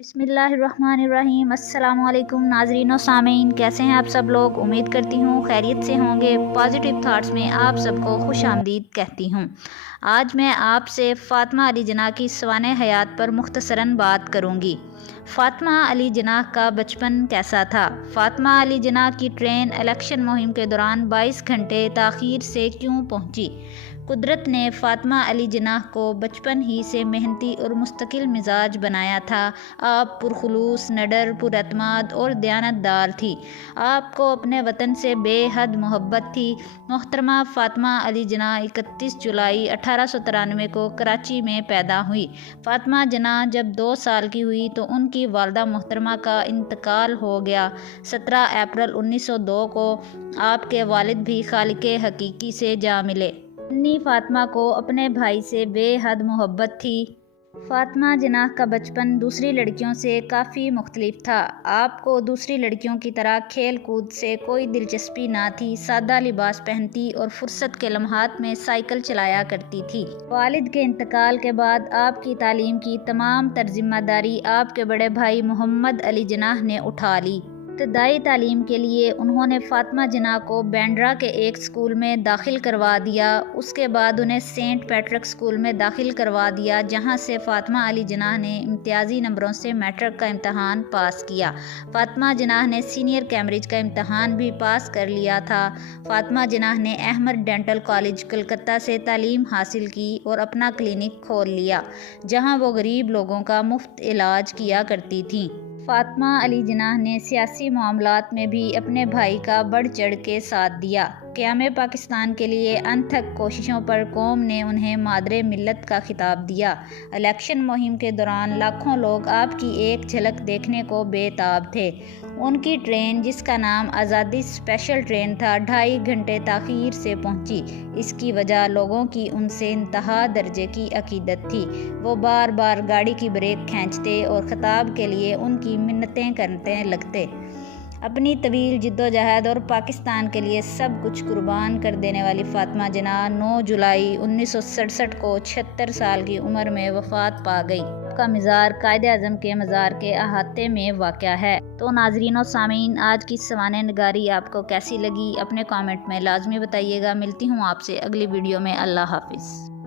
बिस्मिल्लाहिर्रहमानिर्रहीम। अस्सलाम वालेकुम नाज़रीन और सामीन, कैसे हैं आप सब लोग। उम्मीद करती हूँ खैरियत से होंगे। पॉजिटिव थाट्स में आप सबको खुश आमदीद कहती हूँ। आज मैं आपसे फ़ातिमा अली जिन्नाह की सवाने हयात पर मुख्तसरन बात करूँगी। फ़ातिमा अली जिन्नाह का बचपन कैसा था। फ़ातिमा अली जिन्नाह की ट्रेन इलेक्शन मुहिम के दौरान 22 घंटे ताख़ीर से क्यों पहुँची। कुदरत ने फ़ातिमा अली जिन्नाह को बचपन ही से मेहनती और मुस्तकिल मिजाज बनाया था। आप पुरखुलूस, निडर, पुरअतमाद और दयानतदार थी। आपको अपने वतन से बेहद मोहब्बत थी। मोहतरमा फ़ातिमा अली जिन्नाह 31 जुलाई 1893 को कराची में पैदा हुई। फ़ातिमा जिन्नाह जब 2 साल की हुई तो उनकी वालिदा मोहतरमा का इंतकाल हो गया। 17 अप्रैल 1902 को आपके वालिद भी खालिके हकीकी से जा मिले। अन्नी फ़ातिमा को अपने भाई से बेहद मोहब्बत थी। फ़ातिमा जिन्नाह का बचपन दूसरी लड़कियों से काफ़ी मुख्तलिफ था। आपको दूसरी लड़कियों की तरह खेल कूद से कोई दिलचस्पी ना थी। सादा लिबास पहनती और फुर्सत के लम्हात में साइकिल चलाया करती थी। वालिद के इंतकाल के बाद आपकी तालीम की तमाम जिम्मेदारी आपके बड़े भाई मोहम्मद अली जिन्नाह ने उठा ली। इब्तदाई तालीम के लिए उन्होंने फ़ातिमा जिन्नाह को बैंड्रा के एक स्कूल में दाखिल करवा दिया। उसके बाद उन्हें सेंट पैट्रिक स्कूल में दाखिल करवा दिया, जहां से फ़ातिमा अली जिन्नाह ने इम्तियाजी नंबरों से मैट्रिक का इम्तहान पास किया। फ़ातिमा जिन्नाह ने सीनियर कैम्ब्रिज का इम्तहान भी पास कर लिया था। फ़ातिमा जिन्नाह ने अहमद डेंटल कॉलेज कलकत्ता से तालीम हासिल की और अपना क्लिनिक खोल लिया, जहाँ वो गरीब लोगों का मुफ्त इलाज किया करती थीं। फ़ातिमा अली जिन्नाह ने सियासी मामलात में भी अपने भाई का बढ़ चढ़ के साथ दिया। क़याम पाकिस्तान के लिए अनथक कोशिशों पर कौम ने उन्हें मादरे मिल्लत का खिताब दिया। इलेक्शन मुहिम के दौरान लाखों लोग आपकी एक झलक देखने को बेताब थे। उनकी ट्रेन, जिसका नाम आज़ादी स्पेशल ट्रेन था, 2.5 घंटे ताख़ीर से पहुंची। इसकी वजह लोगों की उनसे इंतहा दर्जे की अकीदत थी। वो बार बार गाड़ी की ब्रेक खींचते और खिताब के लिए उनकी मिन्नतें करने लगते। अपनी तवील जिद्दोजहद और पाकिस्तान के लिए सब कुछ कुर्बान कर देने वाली फ़ातिमा जिन्नाह 9 जुलाई 1967 को 76 साल की उम्र में वफ़ात पा गई। का मज़ार कायद-ए-आज़म के मज़ार के अहाते में वाक़या है। तो नाज़रीन और सामीन, आज की सवाने निगारी आपको कैसी लगी अपने कमेंट में लाजमी बताइएगा। मिलती हूँ आपसे अगली वीडियो में। अल्लाह हाफ़िज़।